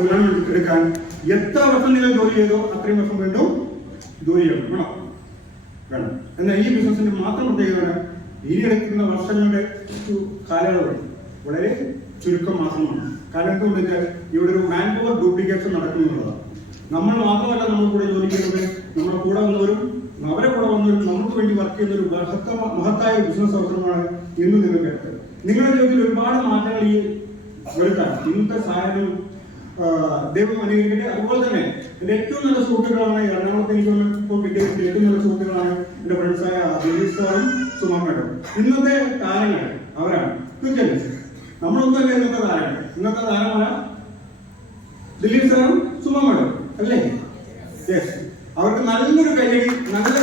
വരുമാനം എടുക്കാൻ എത്ര വർഷം നിങ്ങൾ ജോലി ചെയ്തോ അത്രയും വർഷം വീണ്ടും ജോലി ചെയ്യണം വേണം. എന്നാൽ ഈ ബിസിനസിന്റെ മാത്രം പ്രത്യേകത ഇനി എടുക്കുന്ന വർഷങ്ങളുടെ കാലയളവ് വളരെ ചുരുക്കം മാസമാണ്. കാരണം എന്തുകൊണ്ട് ഇവിടെ ഒരു മാൻ പവർ ഡ്യൂപ്ലിക്കേഷൻ നടക്കുന്നുള്ളതാണ്. നമ്മൾ മാത്രമല്ല നമ്മൾ കൂടെ ജോലി ചെയ്യുന്നത്, നമ്മുടെ കൂടെ വന്നവരും അവരെ കൂടെ വന്നവരും നമുക്ക് വേണ്ടി വർക്ക് ചെയ്യുന്ന ഒരു മഹത്തായ ബിസിനസ് അവസരമാണ് ഇന്ന് നിങ്ങൾക്ക് എടുത്തത്. നിങ്ങളുടെ ജീവിതത്തിൽ ഒരുപാട് മാറ്റങ്ങൾ ഈ വരുത്താൻ ഇന്നത്തെ സാഹചര്യം ദൈവം അനുകരിക്കട്ടെ. അതുപോലെ തന്നെ എന്റെ ഏറ്റവും നല്ല സുഹൃത്തുക്കളാണ് എറണാകുളത്ത് എനിക്ക് ഇപ്പോൾ കിട്ടിയ ഏറ്റവും നല്ല സുഹൃത്തുക്കളാണ് എന്റെ ഫ്രണ്ട്സായ ദിലീപ് സാറും സുമാമേട്ടും. ഇന്നത്തെ താരങ്ങൾ അവരാണ്. തീർച്ചയായും നമ്മളൊന്നുമല്ല ഇന്നത്തെ താരങ്ങൾ. ഇന്നത്തെ താരമായ ദിലീപ് സാറും സുമാമേട്ടും അല്ലേ? യെസ്. അവർക്ക് നല്ലൊരു കൈയടി, നല്ല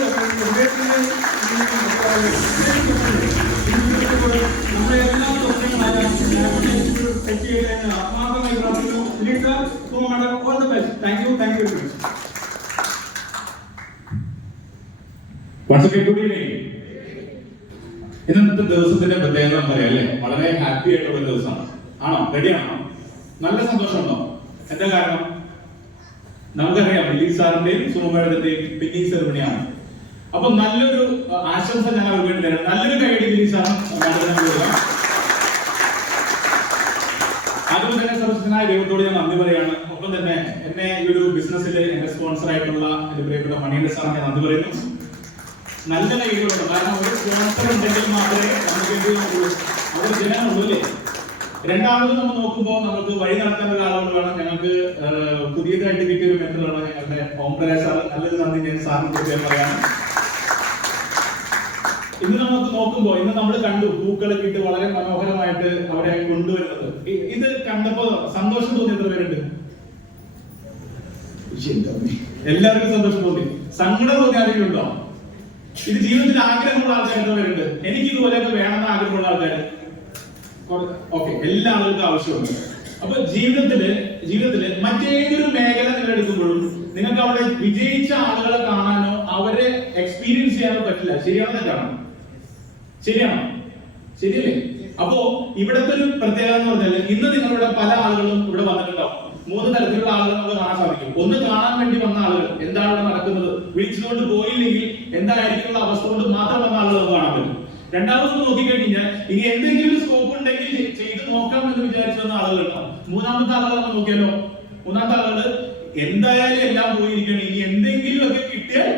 നമ്മുടെ എല്ലാ സ്വപ്നങ്ങളായ ആത്മാർത്ഥമായി പ്രാർത്ഥിക്കുന്നു. ദിലീപ് സാർ, സുമാമേട്ടൻ, all the best. Thank you very much. ഇന്നത്തെ ദിവസത്തിന്റെ പ്രത്യേകത പറയാം അല്ലേ? വളരെ ഹാപ്പി ആയിട്ടുള്ള ഒരു ദിവസമാണ്. ആണോ? റെഡിയാണോ? നല്ല സന്തോഷമുണ്ടോ? എന്താ കാരണം? നമുക്കറിയാം ദിലീപ് സാറിന്റെയും സുമേടത്തിന്റെയും പിന്നിങ് സെറിമണിയാണ്. അപ്പൊ നല്ലൊരു ആശംസ ഞാൻ അവർക്ക് വേണ്ടി തരാം. നല്ലൊരു കൈയടി ദിലീപ് സാറും. അതുപോലെ തന്നെ സർവശക്തനായ ദൈവത്തോട് ഞാൻ നന്ദി പറയാണ്. ഒപ്പം തന്നെ എന്നെ ഈ ഒരു ബിസിനസ്സിൽ എന്റെ സ്പോൺസർ ആയിട്ടുള്ള എന്റെ പ്രിയപ്പെട്ട മണിയുടെ സാറിന് നന്ദി പറയുന്നു. നല്ല കൈകളുണ്ട്. കാരണം ഒരു സ്പോൺസർ ഉണ്ടെങ്കിൽ മാത്രമേ നമുക്ക് അവർ ജനങ്ങളുള്ളൂ അല്ലേ? രണ്ടാമത് നമ്മൾ നോക്കുമ്പോൾ നമുക്ക് വഴി നടത്താൻ ഒരാളോട് വേണം. ഞങ്ങൾക്ക് പുതിയതായിട്ട് കിട്ടിയ ഒരു മെന്ററാണ് ഞങ്ങളുടെ ഓംപ്രകാശ് സാർ. നല്ലൊരു നന്ദി ഞാൻ സാറിന് പ്രത്യേകം പറയാണ്. ഇന്ന് നമുക്ക് നോക്കുമ്പോൾ ഇന്ന് നമ്മൾ കണ്ടു പൂക്കളൊക്കെ ഇട്ട് വളരെ മനോഹരമായിട്ട് അവരെ കൊണ്ടുവരുന്നത്. ഇത് കണ്ടപ്പോ സന്തോഷം തോന്നി എത്ര പേരുണ്ട്? എല്ലാവർക്കും സന്തോഷം തോന്നി. സങ്കടം തോന്നി ആരെങ്കിലും ഉണ്ടോ? ഇത് ജീവിതത്തിൽ ആഗ്രഹമുള്ള ആൾക്കാർ എത്ര പേരുണ്ട്? എനിക്ക് ഇതുപോലെയൊക്കെ വേണമെന്ന് ആഗ്രഹമുള്ള ആൾക്കാർ? ഓക്കെ, എല്ലാ ആളുകൾക്കും ആവശ്യമുണ്ട്. അപ്പൊ ജീവിതത്തില് മറ്റേതൊരു മേഖല നിങ്ങൾ എടുക്കുമ്പോഴും നിങ്ങൾക്ക് അവിടെ വിജയിച്ച ആളുകളെ കാണാനോ അവരെ എക്സ്പീരിയൻസ് ചെയ്യാനോ പറ്റില്ല. ശരിയാണോ തെറ്റാണോ? ശരിയാണോ? ശരിയല്ലേ? അപ്പോ ഇവിടത്തെ ഒരു പ്രത്യേകത എന്ന് പറഞ്ഞാൽ ഇന്ന് നിങ്ങളുടെ പല ആളുകളും ഇവിടെ വന്നിട്ടുണ്ടാവും. 3 തരത്തിലുള്ള ആളുകൾ നമുക്ക് കാണാൻ സാധിക്കും. ഒന്ന്, കാണാൻ വേണ്ടി വന്ന ആളുകൾ, എന്താണ് ഇവിടെ നടക്കുന്നത്, വിളിച്ചുകൊണ്ട് പോയില്ലെങ്കിൽ എന്തായിരിക്കുള്ള അവസ്ഥ കൊണ്ട് മാത്രം വന്ന ആളുകൾ നമുക്ക് കാണാൻ പറ്റും. രണ്ടാമത് നോക്കിക്കഴിഞ്ഞാൽ ഇനി എന്തെങ്കിലും സ്കോപ്പ് ഉണ്ടെങ്കിൽ ചെയ്ത് നോക്കാം എന്ന് വിചാരിച്ചു വന്ന ആളുകളുണ്ടാവും. മൂന്നാമത്തെ ആളുകൾ നമ്മൾ നോക്കിയാലോ? മൂന്നാമത്തെ ആളുകൾ എന്തായാലും എല്ലാം പോയിരിക്കണം, ഇനി എന്തെങ്കിലും ഒക്കെ കിട്ടിയാൽ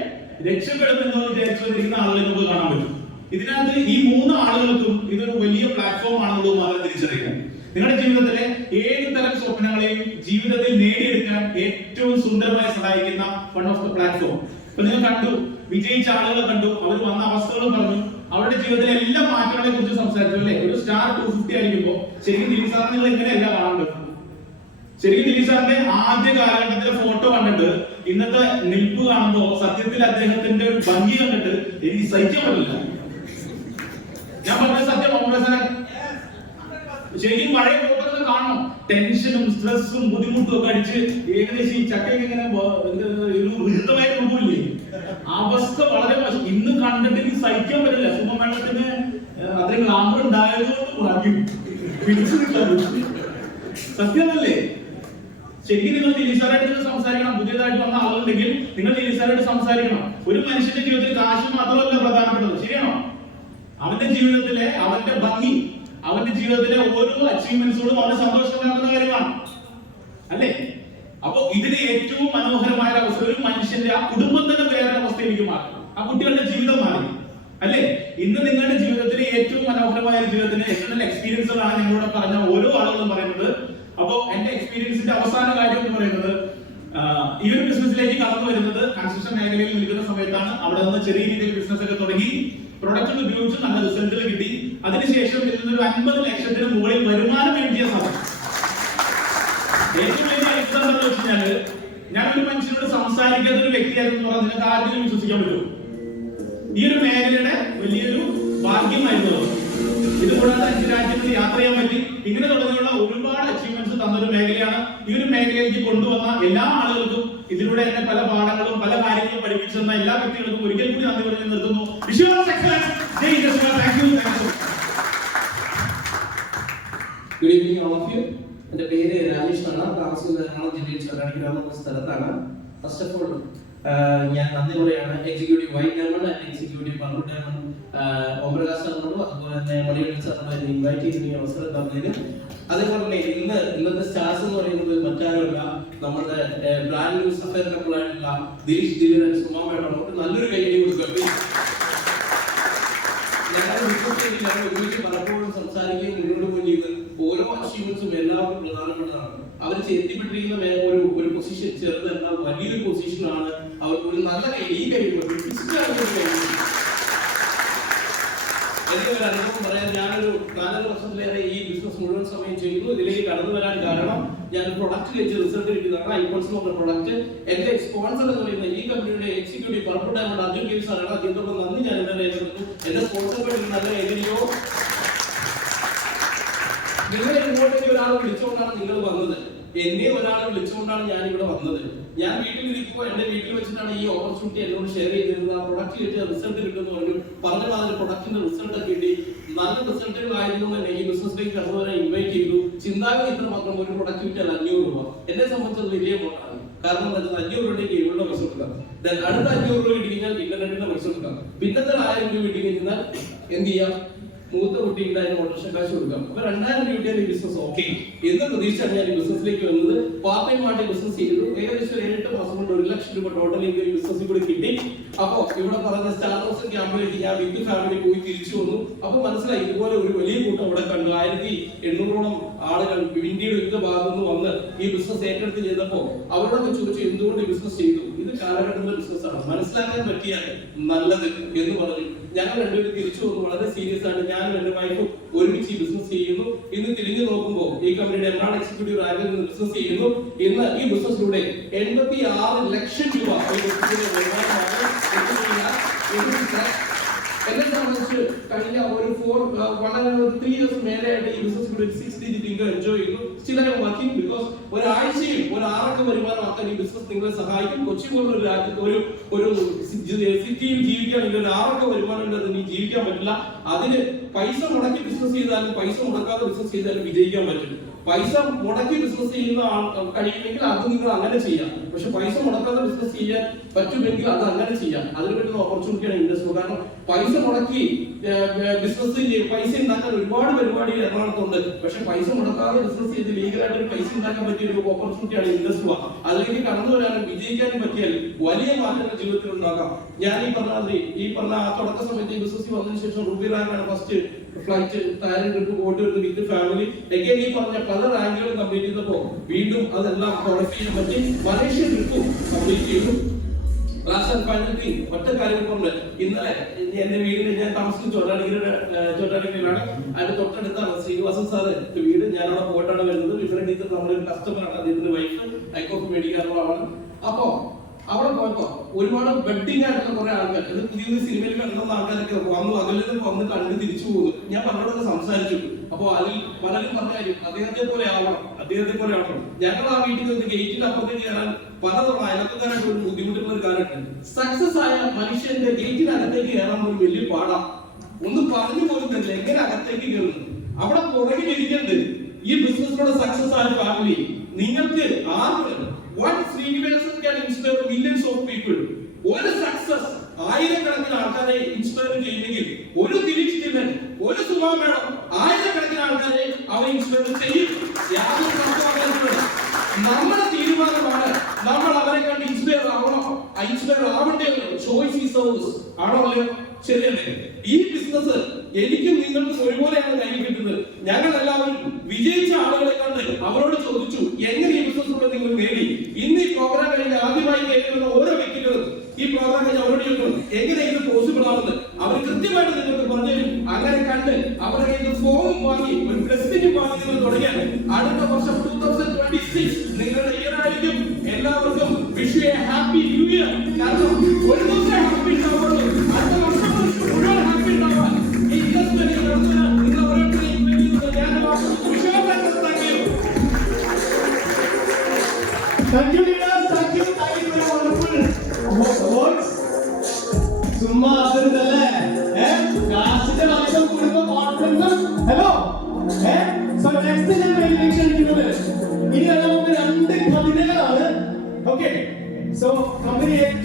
രക്ഷപ്പെടുമെന്ന് വിചാരിച്ചു വന്നിരിക്കുന്ന ആളുകളെ നമുക്ക് കാണാൻ പറ്റും. ഇതിനകത്ത് ഈ 3 ആളുകൾക്കും ഇതൊരു വലിയ പ്ലാറ്റ്ഫോം ആണെന്നുള്ളത് മാത്രം തിരിച്ചറിയാം. നിങ്ങളുടെ ജീവിതത്തിലെ ഏത് തരം സ്വപ്നങ്ങളെയും ജീവിതത്തിൽ നേടിയെടുക്കാൻ ഏറ്റവും സുന്ദരമായി സഹായിക്കുന്ന വൺ ഓഫ് ദ പ്ലാറ്റ്ഫോം. ഇപ്പൊ നിങ്ങൾ കണ്ടു, വിജയിച്ച ആളുകളെ കണ്ടു, അവർ വന്ന അവസ്ഥകളും പറഞ്ഞു, അവരുടെ ജീവിതത്തിലെ എല്ലാ മാറ്റങ്ങളെ കുറിച്ച് സംസാരിച്ചു അല്ലേ? ഒരു സ്റ്റാർ 250 ആയിരിക്കുമ്പോ ശരിക്കും ദിലീപ് സാറിന് നിങ്ങൾ എങ്ങനെയല്ല കാണേണ്ടത്? ശരിക്കും ദിലീപ് സാറിന്റെ ആദ്യ കാലഘട്ടത്തിലെ ഫോട്ടോ കണ്ടിട്ട് ഇന്നത്തെ നിൽപ്പ് കാണുമ്പോ സത്യത്തിൽ അദ്ദേഹത്തിന്റെ ഒരു ഭംഗി കണ്ടിട്ട് എനിക്ക് സഹിക്കാൻ പറ്റില്ല. ഞാൻ പറഞ്ഞ സത്യം, ശരിക്കും പഴയ ഫോട്ടോ കാണണം. ടെൻഷനും സ്ട്രെസ്സും ബുദ്ധിമുട്ടും ഒക്കെ അടിച്ച് ഏകദേശം ഈ ചക്കയൊക്കെ ഇങ്ങനെ വൃദ്ധമായി രൂപമില്ലേ, അവസ്ഥ വളരെ മോശം. ഇന്ന് കണ്ടിട്ട് എനിക്ക് സഹിക്കാൻ പറ്റില്ല. സുമമേളത്തിന് അത്രയും ഗ്ലാമർ ഉണ്ടായതുകൊണ്ട് ഭാഗ്യം പിടിച്ചു നിൽക്കാൻ സത്യമല്ലേ? ശരിക്കും നിങ്ങൾ ദിലീപ് സാറായിട്ട് സംസാരിക്കണം. പുതിയതായിട്ട് വന്ന ആളുകളുണ്ടെങ്കിൽ നിങ്ങൾ ദിലീപ് സാറായിട്ട് സംസാരിക്കണം. ഒരു മനുഷ്യന്റെ ജീവിതത്തിൽ കാശ് മാത്രമല്ല പ്രധാനപ്പെട്ടത്, ശരിയാണോ? അവന്റെ ജീവിതത്തിലെ അവന്റെ ഭംഗി, അവന്റെ ജീവിതത്തിലെ ഓരോ അച്ചീവ്മെന്റ്സോടും അവന് സന്തോഷം ഉണ്ടാകുന്ന കാര്യമാണ് അല്ലേ? അപ്പൊ ഇതിന് ഏറ്റവും മനോഹരമായ അവസ്ഥ ഒരു മനുഷ്യന്റെ ആ കുടുംബത്തിന്റെ വേറെ അവസ്ഥയിലേക്ക് മാറി, ആ കുട്ടികളുടെ ജീവിതം മാറി അല്ലേ? ഇന്ന് നിങ്ങളുടെ ജീവിതത്തിലെ ഏറ്റവും മനോഹരമായ ജീവിതത്തിന് ഏറ്റവും എക്സ്പീരിയൻസുകളാണ് ഞങ്ങളോട് പറഞ്ഞ ഓരോ ആളുകളും പറയുന്നത്. അപ്പോ എന്റെ എക്സ്പീരിയൻസിന്റെ അവസാന കാര്യം എന്ന് പറയുന്നത്, ഈ ഒരു ബിസിനസ്സിലേക്ക് കടന്നു വരുന്നത് കൺസ്ട്രക്ഷൻ മേഖലയിൽ നിൽക്കുന്ന സമയത്താണ്. അവിടെ നിന്ന് ചെറിയ രീതിയിൽ ബിസിനസ് ഒക്കെ തുടങ്ങി, പ്രൊഡക്റ്റുകൾ ഉപയോഗിച്ച് നല്ല റിസൾട്ടുകൾ കിട്ടി. അതിനുശേഷം ഇതിൽ നിന്ന് 50 ലക്ഷത്തിന് മുകളിൽ വരുമാനം നേടിയ സാധിക്കും. ഏറ്റവും വലിയ എക്സാമ്പിൾ എന്ന് വെച്ച് കഴിഞ്ഞാല്, ഞാനൊരു മനുഷ്യനോട് സംസാരിക്കാത്ത ഒരു വ്യക്തിയായിരുന്നു പറഞ്ഞാൽ നിങ്ങൾക്ക് ആർക്കെങ്കിലും വിശ്വസിക്കാൻ പറ്റുമോ? ഈ ഒരു മേഖലയുടെ വലിയൊരു ഭാഗ്യമായിരുന്നു. ഇതുകൂടാതെ 5 രാജ്യങ്ങളിൽ യാത്ര ചെയ്യാൻ പറ്റി. ഇങ്ങനെ തുടങ്ങിയുള്ള ഒരുപാട് അച്ചീവ്മെന്റ്സ് തന്നൊരു മേഖലയാണ്. ഈ ഒരു മേഖലയിലേക്ക് കൊണ്ടുവന്ന എല്ലാ ആളുകൾക്കും, ഇതിലൂടെ എന്നെ പല പാഠങ്ങളും പല കാര്യങ്ങളും പഠിപ്പിച്ചെന്ന എല്ലാ വ്യക്തികൾക്കും ഒരിക്കൽ കൂടി നന്ദി പറഞ്ഞ് നിർത്തുന്നു. Good evening all of you. എൻ്റെ പേര് രാജേഷ് ആണ്. താമസിക്കുന്നത് എറണാകുളം ജില്ലയിൽ ചെറാടി ഗ്രാമം എന്ന സ്ഥലത്താണ്. ഫസ്റ്റ് ഓഫ് ഓൾ ഞാൻ നന്ദി പറയാണ് executive Y diamond and executive purple diamond Omprakash സാറിനോടും അതുപോലെ തന്നെ മണികണ്ഠൻ സാറിനോടും എന്നെ ഇൻവൈറ്റ് ചെയ്ത് അവസരം തന്നതിന്. അതേപോലെ തന്നെ ഇന്നത്തെ സ്റ്റാർസ് എന്ന് പറയുന്നത് മറ്റാരുമല്ല, നമ്മുടെ ബ്രാൻഡ് ന്യൂ സഫയർ കപ്പിളായിട്ടുള്ള ദിലീഷ് ദിവ്യൻ സുമാമേട്ടാണ്. നല്ലൊരു കൈയടി കൊടുക്കുക. ഞങ്ങൾ ഒരുമിച്ച് പലപ്പോഴും സംസാരിക്കുകയും മുന്നോട്ട് പോയി ചെയ്ത് ഓരോ അച്ചീവ്മെന്റ്സും എല്ലാവർക്കും പ്രധാനപ്പെട്ടതാണ്. അവർ എത്തിപ്പെട്ടിരിക്കുന്ന ഒരു പൊസിഷൻ ചെറുതല്ല, വലിയൊരു പൊസിഷനാണ്. അവർക്ക് ഒരു നല്ല ഈ കഴിവ് എനിക്ക് ഒരു അനുഭവം പറയാൻ, ഞാനൊരു 4 വർഷത്തിലേറെ ഈ ബിസിനസ് മുഴുവൻ സമയം ചെയ്യുന്നു. ഇതിലേക്ക് കടന്നു വരാൻ കാരണം ഞാൻ പ്രൊഡക്റ്റ് വെച്ച് റിസൾട്ട് കിട്ടിയതാണ്. ഐക്കോൺസ് എന്ന് പറഞ്ഞ പ്രൊഡക്റ്റ് എന്റെ സ്പോൺസർ എന്ന് പറയുന്ന ഈ കമ്പനിയുടെ executive purple diamond Arjun K സാറാണ്. അദ്ദേഹത്തോട് നന്ദി ഞാൻ എന്താ രേഖപ്പെടുത്തുന്നു. എന്റെ സ്പോൺസർ നല്ല എങ്ങനെയോ നിങ്ങൾ ഇങ്ങോട്ടേക്ക് ഒരാളെ വിളിച്ചുകൊണ്ടാണ് നിങ്ങൾ വന്നത്. എന്നെ ഒരാളെ വിളിച്ചുകൊണ്ടാണ് ഞാൻ ഇവിടെ വന്നത്. ഞാൻ വീട്ടിലിരിക്കുമ്പോൾ എന്റെ വീട്ടിൽ വെച്ചിട്ടാണ് ഈ ഓപ്പർച്യൂണിറ്റി എന്നോട് ഷെയർ ചെയ്തിരുന്നത്. ആ പ്രൊഡക്റ്റ് വെച്ച് റിസൾട്ട് കിട്ടുന്നു പറഞ്ഞു. പറഞ്ഞ മാതിരി പ്രൊഡക്റ്റിന്റെ റിസൾട്ട് ഒക്കെ കിട്ടി. നല്ല റിസൾട്ടുകളായിരുന്നു എന്നെ ഈ ബിസിനസ്സിലേക്ക് കടന്നു വരാൻ ഇൻവൈറ്റ് ചെയ്തു. ചിന്താഗതി ഇത്ര മാത്രം, ഒരു പ്രൊഡക്റ്റ് വിറ്റാൽ 500 രൂപ. എന്നെ സംബന്ധിച്ചത് വലിയ എമൗണ്ടാണ്. കാരണം എന്താ വെച്ചാൽ 500 രൂപയ്ക്ക് ഇവരുടെ പൈസ കൊടുക്കാം. അടുത്ത 500 രൂപ കിട്ടി കഴിഞ്ഞാൽ ഇന്റർനെറ്റിന്റെ പൈസ കൊടുക്കാം. പിന്നത്തെ 1000 രൂപ കിട്ടി കഴിഞ്ഞാൽ എന്ത് ചെയ്യാം, മൂത്ത കുട്ടി ഉണ്ടായിരുന്ന ഓട്ടോറിക്ഷ കാശ് കൊടുക്കാം. അപ്പൊ 2000 രൂപയുടെ ഈ ബിസിനസ് ഓക്കെ എന്ന് പ്രതീക്ഷിച്ചാണ് ഞാൻ ഈ ബിസിനസ്സിലേക്ക് വന്നത്. പാർട്ട് ടൈം ആയിട്ട് ബിസിനസ് ചെയ്തു. ഏകദേശം 7-8 മാസം കൊണ്ട് 1 ലക്ഷം രൂപ ടോട്ടൽ ഈ ബിസിനസ്സിൽ കൂടി കിട്ടി. അപ്പോ ഇവിടെ പറഞ്ഞ സ്റ്റാർട്ടേഴ്സ് ക്യാമ്പിലേക്ക് ഞാൻ വിത്ത് ഫാമിലി പോയി തിരിച്ചു വന്നു. അപ്പൊ മനസ്സിലായി ഇതുപോലെ ഒരു വലിയ കൂട്ടം ഇവിടെ കണ്ടു. 1800ഓളം ആളുകൾ ഇന്ത്യയുടെ വിവിധ ഭാഗത്തു നിന്ന് വന്ന് ഈ ബിസിനസ് ഏറ്റെടുത്ത് ചെയ്തപ്പോ അവരോടൊക്കെ ചോദിച്ചു എന്തുകൊണ്ട് ഈ ബിസിനസ് ചെയ്തു. ഇത് കാലഘട്ടത്തിലെ ബിസിനസ്സാണ്, മനസ്സിലാക്കാൻ പറ്റിയാൽ നല്ലത് എന്ന് പറഞ്ഞു. ഞങ്ങൾ രണ്ടുപേരും തിരിച്ചു വന്നു. വളരെ സീരിയസ് ആയിട്ട് ഞാനും എന്റെ വൈഫും ഒരുമിച്ച് ഈ ബിസിനസ് ചെയ്യുന്നു. ഇന്ന് തിരിഞ്ഞു നോക്കുമ്പോൾ ഈ കമ്പനിയുടെ എറണാകുളം എക്സിക്യൂട്ടീവ് റാങ്കിൽ നിന്ന് ബിസിനസ് ചെയ്യുന്നു. ഇന്ന് ഈ ബിസിനസ്സിലൂടെ 86 ലക്ഷം രൂപ എന്നെ സംബന്ധിച്ച് കഴിഞ്ഞ ഒരു 3 ഇയേഴ്സ് മേലെയായിട്ട് ഈ ബിസിനസ്സിലൂടെ 6 ഡിജിറ്റ് ഇൻകം എൻജോയ് ചെയ്യുന്നു. Still I am working because ഒരാഴ്ചയിൽ ഒരു 6 വരുമാനമാക്കാൻ ഈ ബിസിനസ് നിങ്ങളെ സഹായിക്കും. കൊച്ചി പോലുള്ള ഒരു രാജ്യത്ത് ഒരു സിറ്റിയിൽ ജീവിക്കുകയാണെങ്കിൽ ഒരു 6 വരുമാനം ഇല്ലാതെ നീ ജീവിക്കാൻ പറ്റില്ല. അതിന് പൈസ മുടക്കി ബിസിനസ് ചെയ്താലും പൈസ മുടക്കാതെ ബിസിനസ് ചെയ്താലും വിജയിക്കാൻ പറ്റും. പൈസ മുടക്കി ബിസിനസ് ചെയ്യുന്ന കഴിയുമെങ്കിൽ അത് നിങ്ങൾ അങ്ങനെ ചെയ്യാം. പക്ഷെ പൈസ മുടക്കാതെ ബിസിനസ് ചെയ്യാൻ പറ്റുമെങ്കിൽ അത് അങ്ങനെ ചെയ്യാം. അതിന് പറ്റുന്ന ഓപ്പർച്യൂണിറ്റിയാണ് ഇൻഡസ്ട്രി. കാരണം പൈസ മുടക്കി ബിസിനസ് പൈസ ഉണ്ടാക്കാൻ ഒരുപാട് പരിപാടികൾ എറണാകുളത്തുണ്ട്. പക്ഷെ പൈസ മുടക്കാതെ ബിസിനസ് ചെയ്ത് ലീഗലായിട്ട് പൈസ ഉണ്ടാക്കാൻ പറ്റിയ ഒരു ഓപ്പർച്യൂണിറ്റിയാണ് ഇൻഡസ്ട്രി. അതിലേക്ക് കടന്നു വരാനും വിജയിക്കാനും പറ്റിയാൽ വലിയ മാറ്റങ്ങൾ ജീവിതത്തിൽ ഉണ്ടാക്കാം. ഞാൻ ഈ പറഞ്ഞ തുടക്ക സമയത്ത് ഈ ബിസിനസ് വന്നതിന് ശേഷം റൂബി റാങ്കാണ് ഫസ്റ്റ് ഫ്ലൈറ്റ് താരം ട്രിപ്പ് പോയിട്ട് വരുന്നത് വിത്ത് ഫാമിലി. എഗൈൻ ഈ പറഞ്ഞ പല റാങ്കുകളും കംപ്ലീറ്റ് ചെയ്തപ്പോ വീണ്ടും അതെല്ലാം ക്വാളിഫൈ ചെയ്യാൻ പറ്റി. മലേഷ്യ ട്രിപ്പും കംപ്ലീറ്റ് ചെയ്തു. ലാസ്റ്റ് ആൻഡ് ഫൈനൽ തിങ് ഒറ്റ കാര്യം പറഞ്ഞത്, ഇന്നലെ എന്റെ വീടിന് ഞാൻ താമസിക്കുന്ന ചോട്ടാനിക്കലാണ്. അതിന്റെ തൊട്ടടുത്താണ് ശ്രീനിവാസൻ സാറ് വീട്. ഞാനവിടെ പോയിട്ടാണ് വരുന്നത്. ഡിഫറെന്റ് ടീച്ചർ നമ്മുടെ ഒരു കസ്റ്റമറാണ്. അദ്ദേഹത്തിന്റെ വൈഫ് ഐക്കോഫ് മേടിക്കാറുള്ളതാണ്. അപ്പോ അവിടെ പോയപ്പോ ഒരുപാട് വെഡിങ് ആയിട്ടുള്ള കുറെ ആൾക്കാർ, ഇത് പുതിയ സിനിമയിൽ കണ്ടെന്ന ആൾക്കാരൊക്കെ വന്നു, അകലിൽ വന്ന് കണ്ട് തിരിച്ചു പോകുന്നു. ഞാൻ പലരോടൊക്കെ സംസാരിച്ചു. അപ്പൊ അതിൽ പലരും പറഞ്ഞ കാര്യം അദ്ദേഹത്തെ പോലെ ആവണം. ഞങ്ങൾ ആ വീട്ടിൽ നിന്ന് ഗേറ്റിന്റെ അപ്പുറത്തേക്ക് കയറാൻ പലതവണ അയൽക്കാരായിട്ട് ഒരു ബുദ്ധിമുട്ടുള്ള ഒരു കാര്യമുണ്ട്. സക്സസ് ആയ മനുഷ്യന്റെ ഗേറ്റിനകത്തേക്ക് കയറാൻ ഒരു വലിയ പാടാ. ഒന്നും പറഞ്ഞു പോലും തരില്ല എങ്ങനെ അകത്തേക്ക് കയറുന്നു. അവിടെ പുറകിലിരിക്കുന്നത് ഈ ബിസിനസ്സിലൂടെ സക്സസ് ആയ ഫാമിലി. നിങ്ങൾക്ക് what Srinivasan can inspire millions of people. ഒരു സക്സസ് ആയിരക്കണക്കിന് ആൾക്കാരെ ഇൻസ്പയർ ചെയ്യുമെങ്കിൽ ഒരു ദിലീഷ് ദിവ്യൻ, ഒരു സുമാ മേഡം ആയിരക്കണക്കിന് ആൾക്കാരെ അവർ ഇൻസ്പയർ ചെയ്യും. യാതൊരു തർക്കമില്ല. നമ്മുടെ തീരുമാനമാണ് നമ്മൾ അവരെ കണ്ട് ഇൻസ്പയർ ആവണോ, ഇൻസ്പയർ ആവണ്ടേ? ചോയ്സ് ഈസ് ഓവേഴ്സ് ആണോ അല്ലയോ? ശരിയല്ലേ? ഈ ബിസിനസ് എനിക്കും നിങ്ങൾക്കും ഒരുപോലെയാണ് കയ്യിൽ കിട്ടുന്നത്. ഞങ്ങൾ എല്ലാവരും വിജയിച്ച ആളുകളെ കണ്ട് അവരോട് ചോദിച്ചു എങ്ങനെ ഈ ബിസിനസ്സിലൂടെ നിങ്ങൾ നേടി. ഇന്ന് ഈ പ്രോഗ്രാം കഴിഞ്ഞ് ആദ്യമായി കേൾക്കുന്ന ഓരോ വ്യക്തികളും ഈ പ്രോഗ്രാം കഴിഞ്ഞ് അവരോട് ചോദിക്കണം എങ്ങനെ ഇത് പോസിബിൾ ആണെന്ന്. അവർ കൃത്യമായിട്ട് നിങ്ങൾക്ക് പറഞ്ഞു തരും. അങ്ങനെ കണ്ട് അവരുടെ ഇത് ഫോം വാങ്ങി ഒരു പ്രസിഡന്റ് വാങ്ങി നിങ്ങൾ തുടങ്ങിയാൽ അടുത്ത വർഷം 2026 നിങ്ങളുടെ ഇയർ ആയിരിക്കും. എല്ലാവർക്കും wish you A happy new year. കാരണം ഒരു ദിവസം ഹാപ്പി ഉണ്ടാവുള്ളൂ, അടുത്ത വർഷം മുഴുവൻ ഹാപ്പി ഉണ്ടാവാൻ ഈ ഇൻവെസ്റ്റ്മെന്റ് നടത്താൻ നിങ്ങൾ ഓരോരുത്തരെയും Thank you leaders, thank you for your wonderful words. Summa adundale classite vaayam kudumba confidence hello so next time election വിലകളാണ്. Okay, so company